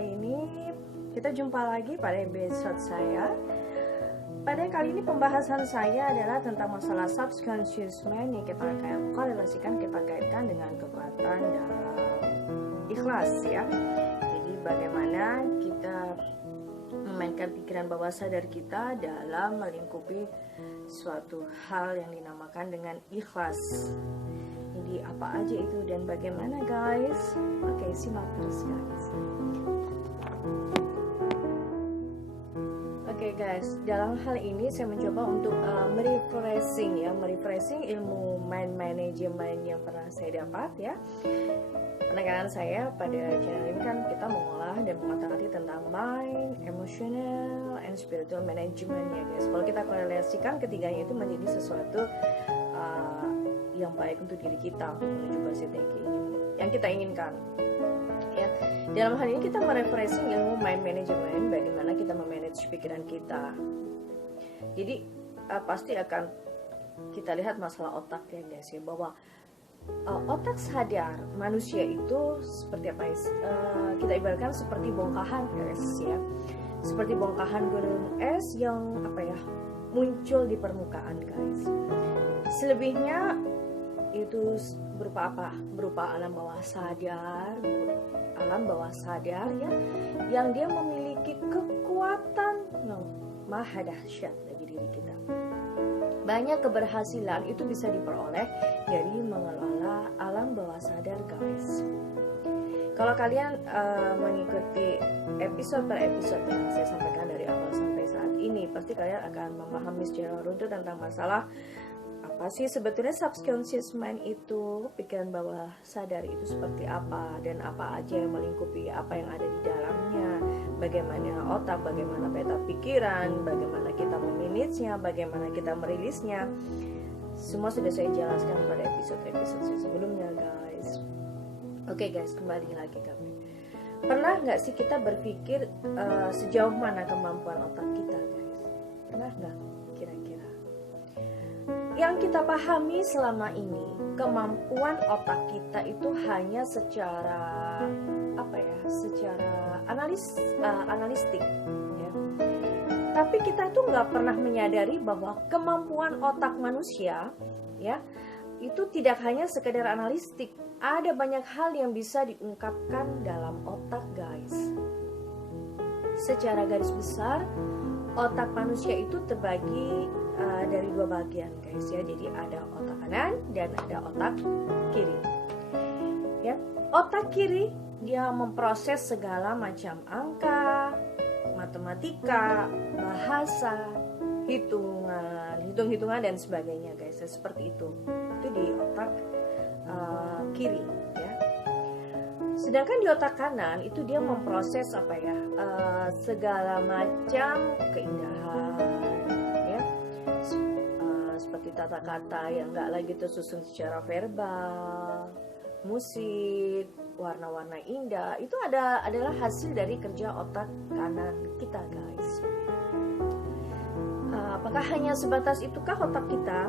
kali ini kita jumpa lagi pada episode saya. Pada kali ini pembahasan saya adalah tentang masalah subconscious mind yang kita korelasikan, kita kaitkan dengan kekuatan dalam ikhlas ya. Jadi bagaimana kita memainkan pikiran bawah sadar kita dalam melingkupi suatu hal yang dinamakan dengan ikhlas. Jadi apa aja itu dan bagaimana guys? Oke, simak terus guys. Oke guys, dalam hal ini saya mencoba untuk merefreshing ilmu mind management yang pernah saya dapat ya. Penekanan saya pada channel ini kan kita mengolah dan mengotak-atik tentang mind, emotional, and spiritual management ya guys. Kalau kita korelasikan ketiganya itu menjadi sesuatu yang baik untuk diri kita untuk menuju positif yang kita inginkan. Ya, dalam hal ini kita merefreshing ilmu mind management, bagaimana kita memanage pikiran kita. Jadi pasti akan kita lihat masalah otak ya guys ya, bahwa otak sadar manusia itu seperti apa? Kita ibaratkan seperti bongkahan es ya, seperti bongkahan gunung es yang muncul di permukaan guys. Selebihnya itu berupa apa? Berupa alam bawah sadar ya, yang dia memiliki kekuatan yang maha dahsyat bagi diri kita. Banyak keberhasilan itu bisa diperoleh dari mengelola alam bawah sadar guys. Kalau kalian mengikuti episode per episode yang saya sampaikan dari awal sampai saat ini, pasti kalian akan memahami secara runtuh tentang masalah apa sih sebetulnya subconscious mind itu, pikiran bawah sadar itu seperti apa, dan apa aja yang melingkupi apa yang ada di dalamnya, bagaimana otak, bagaimana peta pikiran, bagaimana kita memanagenya, bagaimana kita merilisnya. Semua sudah saya jelaskan pada episode-episode sebelumnya guys. Oke guys, kembali lagi kami. Pernah nggak sih kita berpikir sejauh mana kemampuan otak kita guys? Pernah nggak kira-kira? Yang kita pahami selama ini, kemampuan otak kita itu hanya secara secara analistik ya. Tapi kita itu nggak pernah menyadari bahwa kemampuan otak manusia ya itu tidak hanya sekedar analistik. Ada banyak hal yang bisa diungkapkan dalam otak guys. Secara garis besar, otak manusia itu terbagi dari dua bagian guys ya. Jadi ada otak kanan dan ada otak kiri ya. Otak kiri dia memproses segala macam angka, matematika, bahasa, hitung-hitungan dan sebagainya guys ya, seperti itu di otak kiri ya. Sedangkan di otak kanan itu dia memproses segala macam keindahan ya, seperti tata kata yang nggak lagi tersusun secara verbal, musik, warna-warna indah, itu adalah hasil dari kerja otak kanan kita guys. Apakah hanya sebatas itukah otak kita?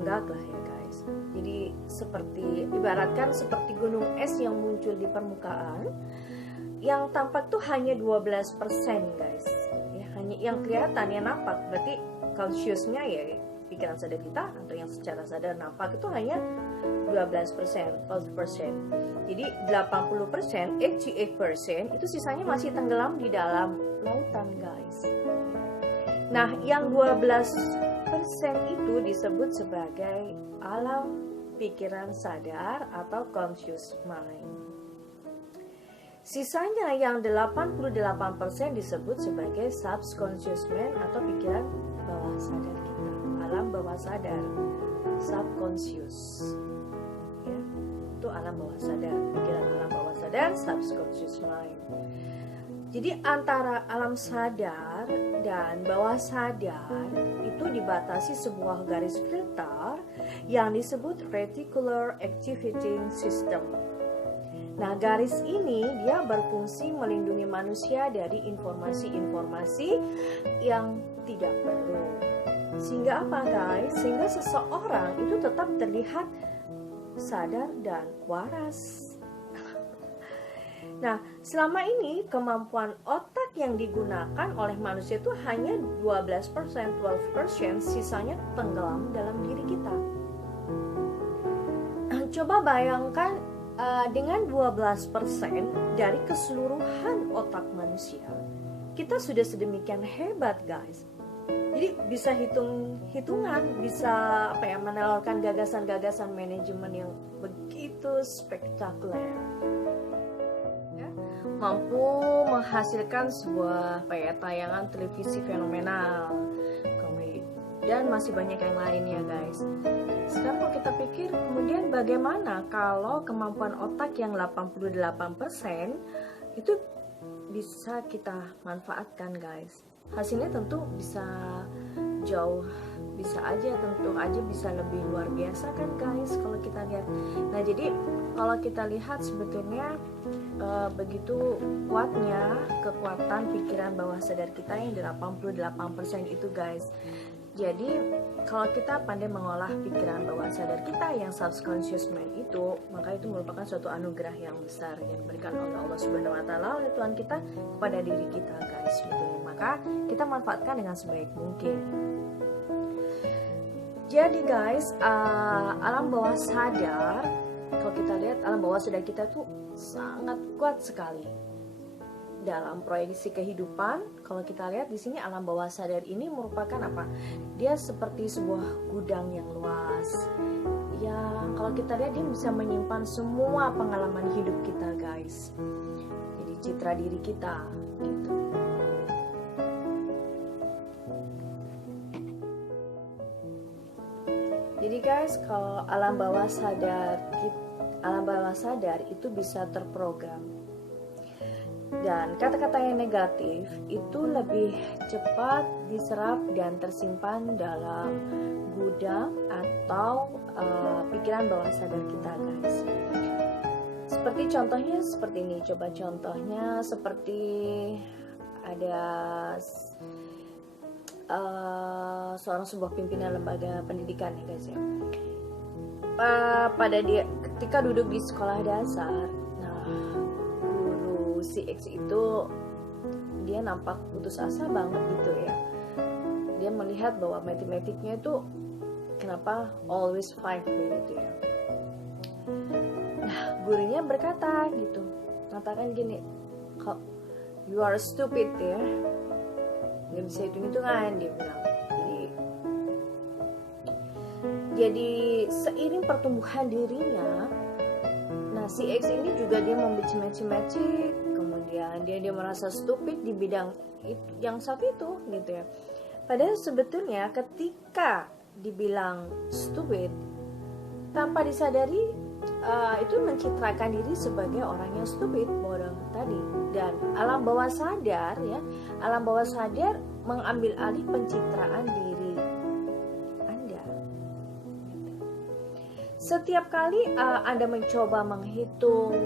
Enggak lah ya guys. Jadi ibaratkan seperti gunung es yang muncul di permukaan, yang tampak tuh hanya 12% guys ya, hanya yang kelihatan, yang nampak. Berarti consciousnya ya pikiran sadar kita atau yang secara sadar nampak itu hanya 12%. Jadi 80%, 88% itu sisanya masih tenggelam di dalam lautan guys. Nah, yang 12% itu disebut sebagai alam pikiran sadar atau conscious mind. Sisanya yang 88% disebut sebagai subconscious mind atau pikiran bawah sadar kita, alam bawah sadar, subconscious ya, itu alam bawah sadar, pikiran alam bawah sadar, subconscious mind. Jadi antara alam sadar dan bawah sadar itu dibatasi sebuah garis filter yang disebut reticular activating system. Nah, garis ini dia berfungsi melindungi manusia dari informasi-informasi yang tidak perlu. Sehingga apa guys? Sehingga seseorang itu tetap terlihat sadar dan waras. Nah, selama ini kemampuan otak yang digunakan oleh manusia itu hanya 12%, sisanya tenggelam dalam diri kita. Coba bayangkan dengan 12% dari keseluruhan otak manusia, kita sudah sedemikian hebat, guys. Jadi bisa hitung-hitungan, bisa menelurkan gagasan-gagasan manajemen yang begitu spektakuler. Mampu menghasilkan sebuah tayangan televisi fenomenal, dan masih banyak yang lainnya, guys. Sekarang kalau kita pikir, kemudian bagaimana kalau kemampuan otak yang 88% itu bisa kita manfaatkan, guys? Hasilnya tentu bisa tentu aja bisa lebih luar biasa kan, guys, kalau kita lihat. Nah, jadi kalau kita lihat sebetulnya begitu kuatnya kekuatan pikiran bawah sadar kita yang 88% itu, guys. Jadi kalau kita pandai mengolah pikiran bawah sadar kita yang subconscious mind itu, maka itu merupakan suatu anugerah yang besar yang diberikan oleh Allah Subhanahu wa taala, oleh Tuhan kita kepada diri kita, guys, gitu. Maka kita manfaatkan dengan sebaik mungkin. Jadi, guys, alam bawah sadar, kalau kita lihat alam bawah sadar kita tuh sangat kuat sekali dalam proyeksi kehidupan. Kalau kita lihat di sini alam bawah sadar ini merupakan apa? Dia seperti sebuah gudang yang luas. Yang kalau kita lihat dia bisa menyimpan semua pengalaman hidup kita, guys. Jadi citra diri kita gitu. Jadi, guys, kalau alam bawah sadar itu bisa terprogram. Dan kata-kata yang negatif itu lebih cepat diserap dan tersimpan dalam gudang atau pikiran bawah sadar kita, guys. Seperti contohnya seperti ini. Coba contohnya seperti ada sebuah pimpinan lembaga pendidikan, ya, guys, ya. Pada dia ketika duduk di sekolah dasar, si X itu dia nampak putus asa banget gitu ya. Dia melihat bahwa matematiknya itu kenapa always 5 gitu ya. Nah, gurunya berkata gitu, mengatakan gini, kok you are stupid ya, nggak bisa hitung-hitungan, dia bilang. Jadi seiring pertumbuhan dirinya, si X ini juga dia membenci-benci, kemudian dia merasa stupid di bidang itu, yang satu itu gitu ya. Padahal sebetulnya ketika dibilang stupid, tanpa disadari itu mencitrakan diri sebagai orang yang stupid, bodoh tadi. Dan alam bawah sadar ya, alam bawah sadar mengambil alih pencitraan diri Anda. Setiap kali Anda mencoba menghitung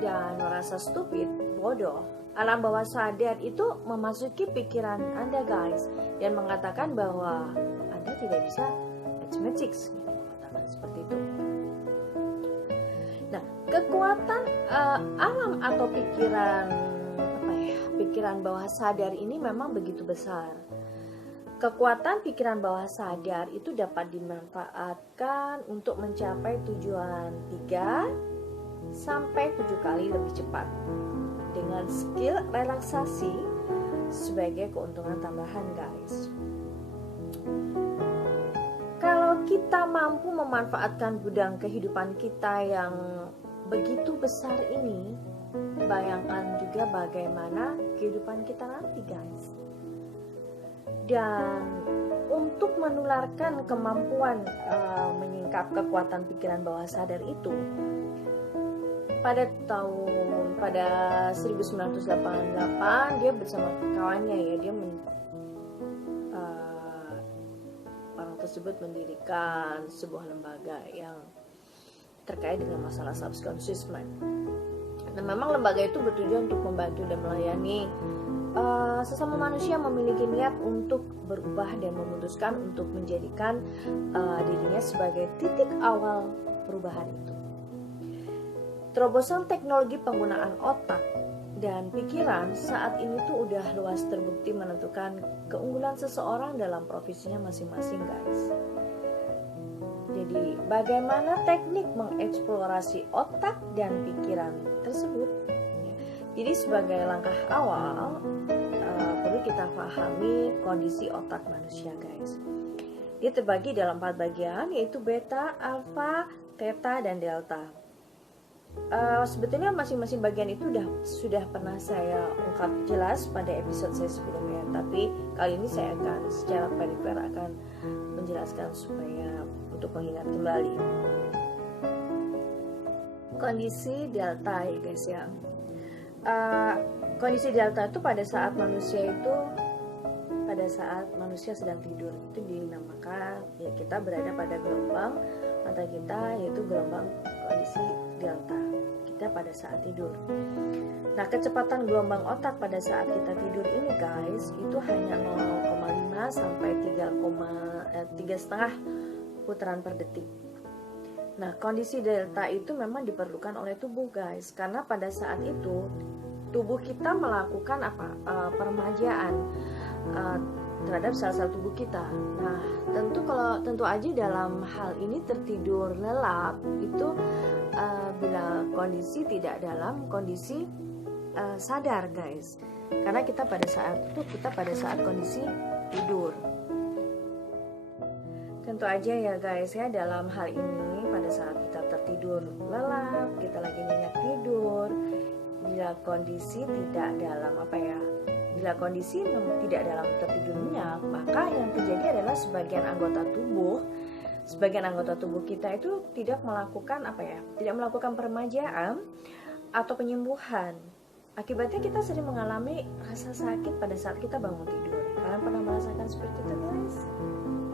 dan merasa stupid, bodoh, alam bawah sadar itu memasuki pikiran Anda, guys, dan mengatakan bahwa Anda tidak bisa mathematics, mengatakan seperti itu. Nah, kekuatan alam atau pikiran bawah sadar ini memang begitu besar. Kekuatan pikiran bawah sadar itu dapat dimanfaatkan untuk mencapai tujuan 3-7 kali lebih cepat dengan skill relaksasi sebagai keuntungan tambahan, guys. Kalau kita mampu memanfaatkan gudang kehidupan kita yang begitu besar ini, bayangkan juga bagaimana kehidupan kita nanti, guys. Dan untuk menularkan kemampuan menyingkap kekuatan pikiran bawah sadar itu, pada 1988 dia bersama kawannya ya, orang tersebut mendirikan sebuah lembaga yang terkait dengan masalah subconscious mind. Dan memang lembaga itu bertujuan untuk membantu dan melayani sesama manusia memiliki niat untuk berubah dan memutuskan untuk menjadikan dirinya sebagai titik awal perubahan itu. Terobosan teknologi penggunaan otak dan pikiran saat ini tuh udah luas terbukti menentukan keunggulan seseorang dalam profesinya masing-masing, guys. Jadi bagaimana teknik mengeksplorasi otak dan pikiran tersebut. Jadi sebagai langkah awal perlu kita pahami kondisi otak manusia, guys. Dia terbagi dalam 4 bagian, yaitu beta, alfa, theta, dan delta. Sebetulnya masing-masing bagian itu sudah pernah saya ungkap jelas pada episode saya sebelumnya, tapi kali ini saya akan secara perifer akan menjelaskan supaya untuk mengingat kembali. Kondisi delta ya guys ya. Kondisi delta itu pada saat manusia sedang tidur, itu dinamakan ya, kita berada pada gelombang mata kita, yaitu gelombang kondisi delta kita pada saat tidur. Nah, kecepatan gelombang otak pada saat kita tidur ini guys, itu hanya 0,5 sampai 3,5 putaran per detik. Nah, kondisi delta itu memang diperlukan oleh tubuh guys, karena pada saat itu tubuh kita melakukan peremajaan terhadap sel-sel tubuh kita. Nah, tentu aja dalam hal ini tertidur lelap itu bila kondisi tidak dalam kondisi sadar guys, karena kita pada saat kondisi tidur. Tentu aja ya guys ya, dalam hal ini pada saat kita tertidur lelap, kita lagi nyenyak tidur, bila kondisi tidak dalam tertidur nyenyak, maka yang terjadi adalah sebagian anggota tubuh kita itu tidak melakukan peremajaan atau penyembuhan. Akibatnya kita sering mengalami rasa sakit pada saat kita bangun tidur. Kalian pernah merasakan seperti itu guys?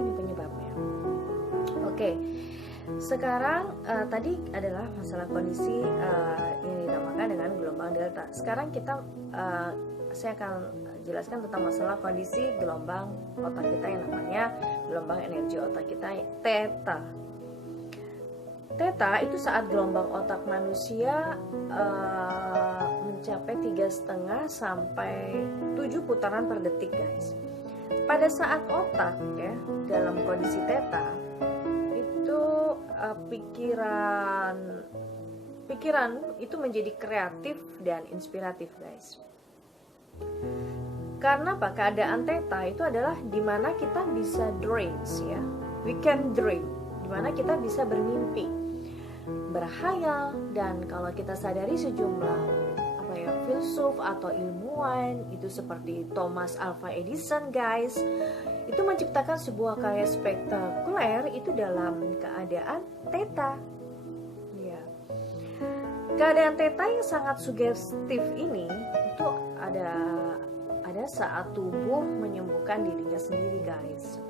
Ini penyebabnya. Oke. Sekarang tadi adalah masalah kondisi yang dinamakan dengan gelombang delta. Sekarang saya akan jelaskan tentang masalah kondisi gelombang otak kita yang namanya gelombang energi otak kita, theta. Theta itu saat gelombang otak manusia mencapai 3,5 sampai 7 putaran per detik guys. Pada saat otak ya dalam kondisi theta itu pikiran itu menjadi kreatif dan inspiratif guys. Karena keadaan theta itu adalah dimana kita bisa dreams ya, we can dream, dimana kita bisa bermimpi, berhayal, dan kalau kita sadari sejumlah filsuf atau ilmuwan itu seperti Thomas Alva Edison guys, itu menciptakan sebuah karya spektakuler itu dalam keadaan theta. Ya. Keadaan theta yang sangat sugestif ini itu ada saat tubuh menyembuhkan dirinya sendiri guys.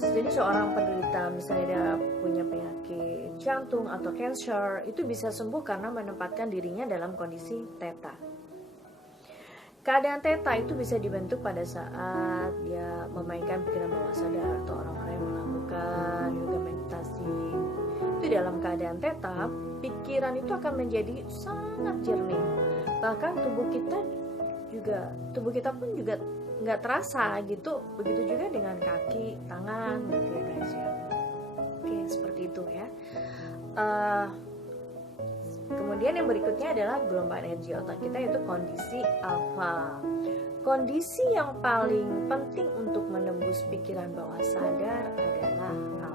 Jadi seorang penderita misalnya dia punya penyakit jantung atau cancer, itu bisa sembuh karena menempatkan dirinya dalam kondisi theta. Keadaan theta itu bisa dibentuk pada saat dia memainkan pikiran bawah sadar atau orang-orang yang melakukan yoga meditasi. Itu dalam keadaan theta, pikiran itu akan menjadi sangat jernih. Bahkan tubuh kita pun juga nggak terasa gitu. Begitu juga dengan kaki, tangan gitu ya guys ya. Oke, seperti itu ya. Kemudian yang berikutnya adalah gelombang energi otak kita, yaitu kondisi alfa. Kondisi yang paling penting untuk menembus pikiran bawah sadar adalah alfa.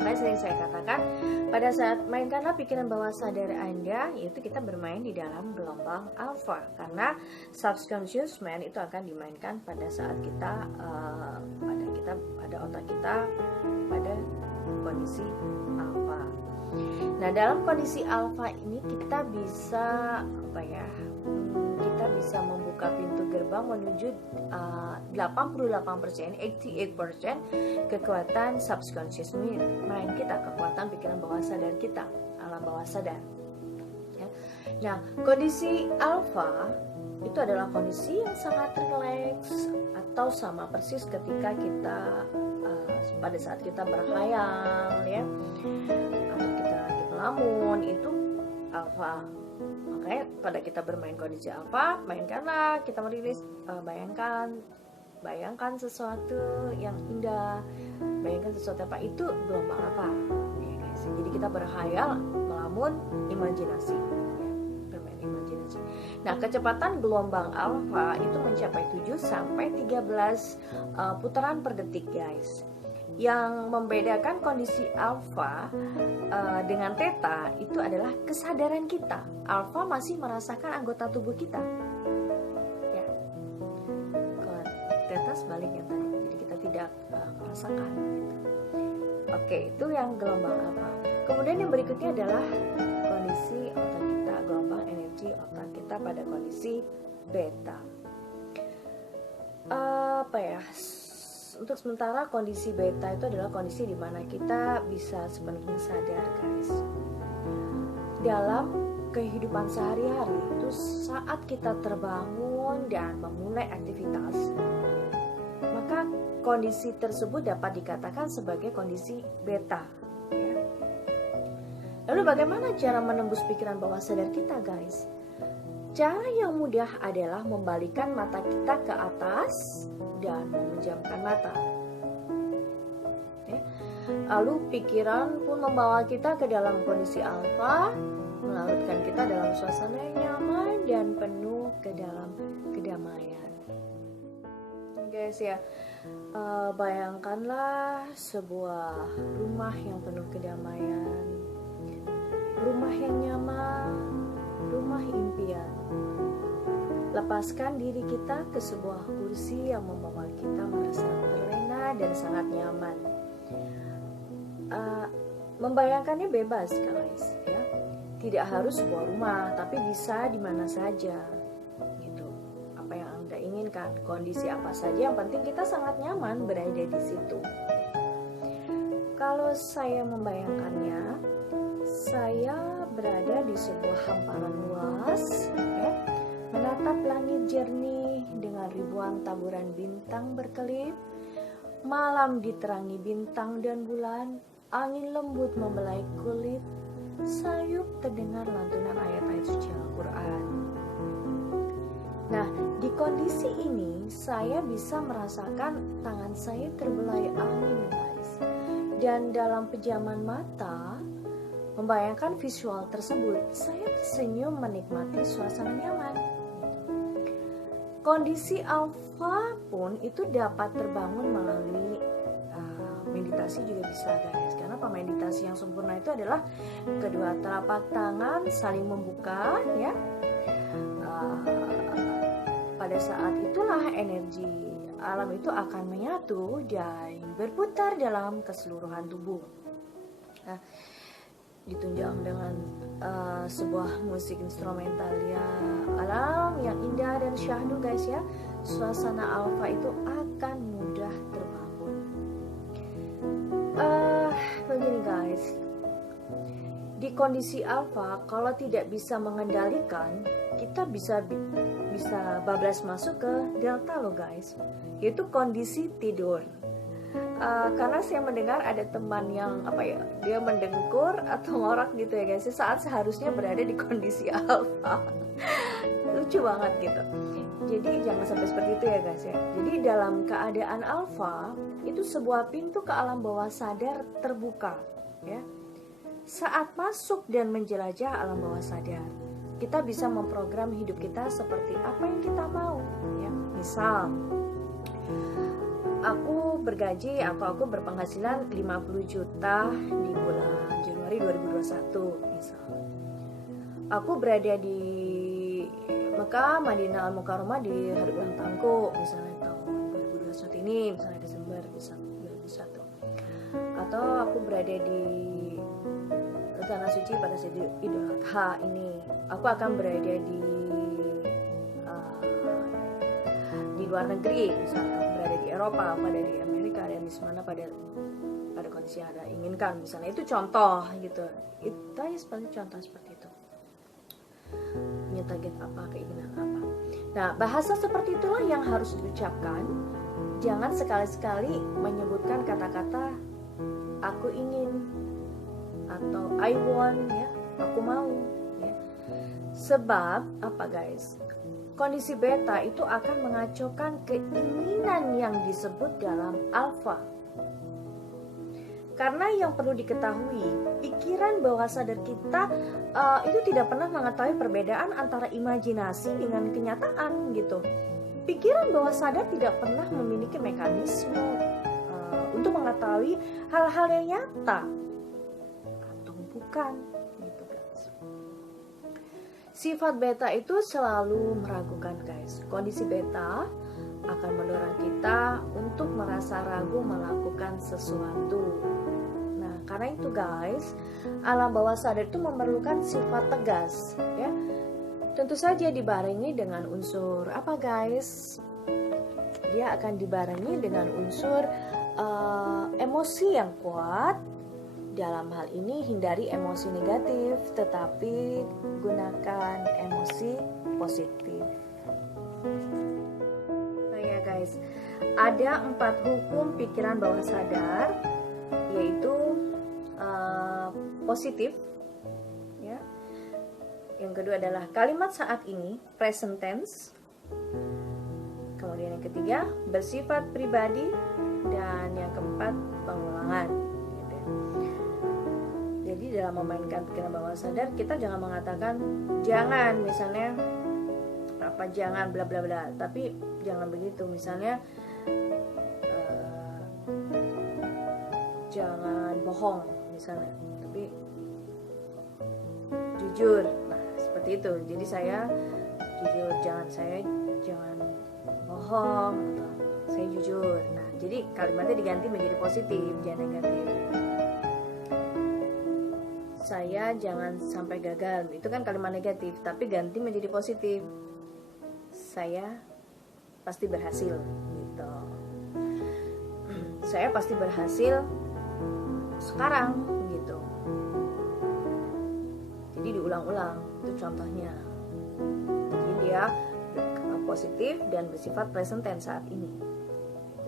Makanya sering saya katakan, pada saat mainkanlah pikiran bawah sadar Anda, yaitu kita bermain di dalam gelombang alfa, karena subconscious mind itu akan dimainkan pada saat kita pada otak kita pada kondisi alfa. Nah, dalam kondisi alfa ini kita bisa membuka pintu gerbang menuju 88%, kekuatan subconscious mind kita, kekuatan pikiran bawah sadar kita, alam bawah sadar. Ya. Nah, kondisi alfa itu adalah kondisi yang sangat rileks, atau sama persis ketika kita pada saat kita berkhayal ya, atau kita lagi melamun, itu alfa. Makanya pada kita bermain kondisi alfa, mainkanlah kita merilis, bayangkan sesuatu yang indah, bayangkan sesuatu apa itu gelombang apa, ya guys. Jadi kita berkhayal melamun imajinasi, ya, bermain imajinasi. Nah, kecepatan gelombang alfa itu mencapai 7 sampai 13 putaran per detik, guys. Yang membedakan kondisi alfa dengan theta itu adalah kesadaran kita. Alfa masih merasakan anggota tubuh kita. Ya. Kalau theta sebaliknya tadi, jadi kita tidak merasakan. Gitu. Oke, itu yang gelombang alfa. Kemudian yang berikutnya adalah kondisi otak kita, gelombang energi otak kita pada kondisi beta. Untuk sementara kondisi beta itu adalah kondisi di mana kita bisa sepenuhnya sadar, guys. Dalam kehidupan sehari-hari itu saat kita terbangun dan memulai aktivitas, maka kondisi tersebut dapat dikatakan sebagai kondisi beta, ya. Lalu bagaimana cara menembus pikiran bawah sadar kita, guys? Cara yang mudah adalah membalikkan mata kita ke atas dan memejamkan mata. Lalu pikiran pun membawa kita ke dalam kondisi alfa, melarutkan kita dalam suasana yang nyaman dan penuh ke dalam kedamaian. Guys ya, bayangkanlah sebuah rumah yang penuh kedamaian, rumah yang nyaman, rumah impian. Lepaskan diri kita ke sebuah kursi yang membawa kita merasa terlena dan sangat nyaman. Membayangkannya bebas, guys, ya. Tidak harus sebuah rumah, tapi bisa di mana saja, gitu. Apa yang Anda inginkan, kondisi apa saja, yang penting kita sangat nyaman berada di situ. Kalau saya membayangkannya, saya berada di sebuah hamparan luas, ya, menatap langit jernih dengan ribuan taburan bintang berkelip. Malam diterangi bintang dan bulan, angin lembut membelai kulit, sayup terdengar lantunan ayat-ayat suci Al-Quran. Nah, di kondisi ini saya bisa merasakan tangan saya terbelai angin, guys. Dan dalam pejaman mata, membayangkan visual tersebut, saya tersenyum menikmati suasana nyaman. Kondisi alfa pun itu dapat terbangun melalui meditasi juga bisa, guys. Karena meditasi yang sempurna itu adalah kedua telapak tangan saling membuka, ya. Pada saat itulah energi alam itu akan menyatu dan berputar dalam keseluruhan tubuh. Nah, ditunjang dengan sebuah musik instrumental ya alam yang indah dan syahdu, guys ya. Suasana alfa itu akan mudah terbangun. Begini, guys, di kondisi alfa kalau tidak bisa mengendalikan, kita bisa bablas masuk ke delta loh, guys, yaitu kondisi tidur. Karena saya mendengar ada teman yang dia mendengkur atau ngorak gitu ya, guys, saat seharusnya berada di kondisi alfa. Lucu banget gitu. Jadi jangan sampai seperti itu ya, guys ya. Jadi dalam keadaan alfa itu sebuah pintu ke alam bawah sadar terbuka, ya. Saat masuk dan menjelajah alam bawah sadar, kita bisa memprogram hidup kita seperti apa yang kita mau, ya. Misal aku bergaji atau aku berpenghasilan 50 juta di bulan Januari 2021 misal. Aku berada di Mekah, Madinah Al-Mukarramah di hari ulang tahunku misalnya tahun 2021 ini, misalnya Desember 2021. Atau aku berada di Tanah Suci pada saat Idul Adha ini. Aku akan berada di luar negeri, misalnya aku berada di Eropa, aku ada di Amerika, dan di mana pada kondisi yang Anda inginkan, misalnya. Itu contoh gitu. Itu aja seperti contoh seperti itu. Punya target apa, keinginan apa. Nah, bahasa seperti itulah yang harus diucapkan. Jangan sekali-sekali menyebutkan kata-kata aku ingin atau I want, ya, aku mau, ya. Sebab apa guys? Kondisi beta itu akan mengacaukan keinginan yang disebut dalam alfa. Karena yang perlu diketahui, pikiran bawah sadar kita itu tidak pernah mengetahui perbedaan antara imajinasi dengan kenyataan gitu. Pikiran bawah sadar tidak pernah memiliki mekanisme untuk mengetahui hal-hal yang nyata atau bukan gitu guys. Sifat beta itu selalu meragukan guys. Kondisi beta akan mendorong kita untuk merasa ragu melakukan sesuatu. Nah, karena itu guys, alam bawah sadar itu memerlukan sifat tegas ya. Tentu saja dibarengi dengan unsur apa guys? Dia akan dibarengi dengan unsur emosi yang kuat. Dalam hal ini hindari emosi negatif, tetapi gunakan emosi positif. Nah ya guys, ada 4 hukum pikiran bawah sadar, yaitu positif. Ya. Yang kedua adalah kalimat saat ini, present tense. Kemudian yang ketiga, bersifat pribadi. Dan yang keempat, pengulangan. Jadi dalam memainkan pikiran bawah sadar, kita jangan mengatakan jangan, misalnya apa, jangan bla bla bla, tapi jangan begitu. Misalnya jangan bohong misalnya, tapi jujur. Nah seperti itu. Jadi saya jujur, jangan bohong, atau saya jujur. Nah jadi kalimatnya diganti menjadi positif, jangan negatif. Saya jangan sampai gagal, itu kan kalimat negatif, tapi ganti menjadi positif. Saya pasti berhasil gitu. Saya pasti berhasil sekarang gitu. Jadi diulang-ulang, itu contohnya. Jadi dia positif dan bersifat present tense saat ini.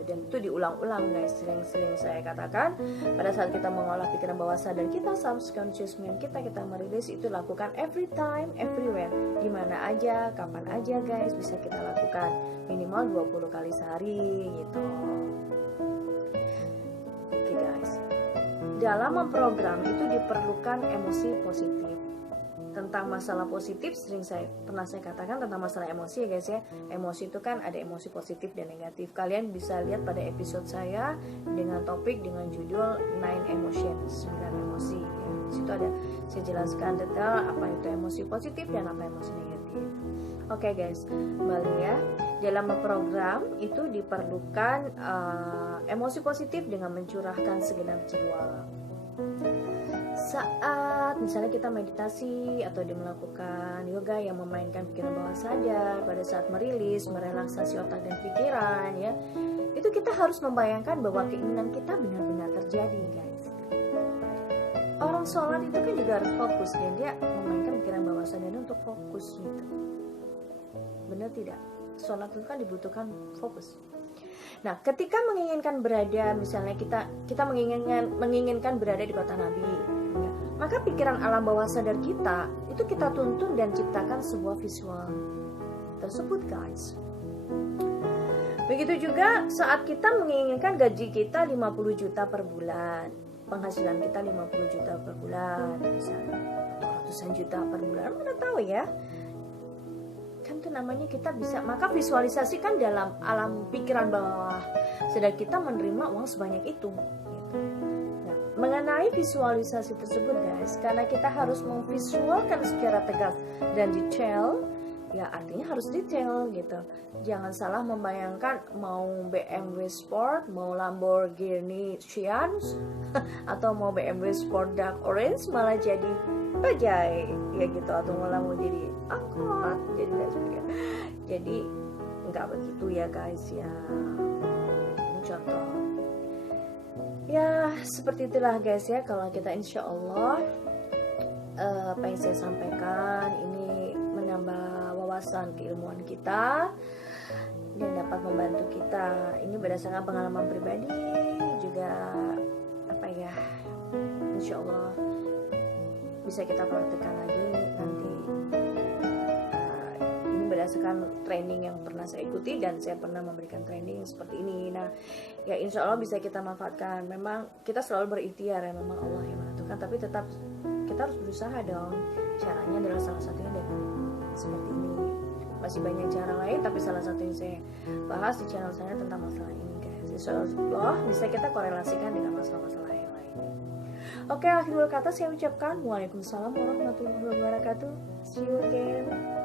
Dan itu diulang-ulang guys. Sering-sering saya katakan, pada saat kita mengolah pikiran bawah sadar kita, subconscious mind kita merilis, itu lakukan every time, everywhere, dimana aja, kapan aja guys, bisa kita lakukan minimal 20 kali sehari gitu. Oke guys, dalam memprogram itu diperlukan emosi positif. Tentang masalah positif pernah saya katakan tentang masalah emosi ya guys ya. Emosi itu kan ada emosi positif dan negatif. Kalian bisa lihat pada episode saya dengan topik dengan judul 9 Emotions, 9 emosi ya. Di situ ada saya jelaskan detail apa itu emosi positif dan apa emosi negatif. Oke guys, kembali ya. Dalam program itu diperlukan emosi positif dengan mencurahkan segenap jiwa. Saat misalnya kita meditasi atau dia melakukan yoga yang memainkan pikiran bawah sadar, pada saat merilis, merelaksasi otak dan pikiran ya, itu kita harus membayangkan bahwa keinginan kita benar-benar terjadi guys. Orang sholat itu kan juga harus fokus, dan dia memainkan pikiran bawah sadar untuk fokus gitu. Benar tidak? Sholat itu kan dibutuhkan fokus. Nah, ketika menginginkan berada, misalnya kita menginginkan berada di kota Nabi, ya, maka pikiran alam bawah sadar kita itu kita tuntun dan ciptakan sebuah visual tersebut, guys. Begitu juga saat kita menginginkan gaji kita 50 juta per bulan, penghasilan kita 50 juta per bulan, misalnya, atau ratusan juta per bulan, mana tahu ya. Kan itu namanya kita bisa, maka visualisasikan dalam alam pikiran bawah sadar kita menerima uang sebanyak itu gitu. Nah, mengenai visualisasi tersebut guys, karena kita harus memvisualkan secara tegas dan detail, ya artinya harus detail gitu. Jangan salah membayangkan mau BMW Sport, mau Lamborghini Sians atau mau BMW Sport Dark Orange malah jadi bajai ya gitu, atau malah mau jadi angkot, jadi nggak begitu ya guys ya. Ini contoh ya, seperti itulah guys ya. Kalau kita insya Allah apa yang saya sampaikan ini menambah wawasan keilmuan kita dan dapat membantu kita. Ini berdasarkan pengalaman pribadi juga, apa ya, insya Allah bisa kita praktekkan lagi nanti berdasarkan training yang pernah saya ikuti, dan saya pernah memberikan training seperti ini. Nah, ya insya Allah bisa kita manfaatkan. Memang kita selalu berikhtiar ya, memang Allah yang menentukan, tapi tetap kita harus berusaha dong. Caranya adalah salah satunya dengan seperti ini. Masih banyak cara lain, tapi salah satu yang saya bahas di channel saya tentang masalah ini guys. Insya Allah bisa kita korelasikan dengan masalah-masalah yang lain. Oke, akhirul kata saya ucapkan Waalaikumsalam warahmatullahi wabarakatuh. See you again.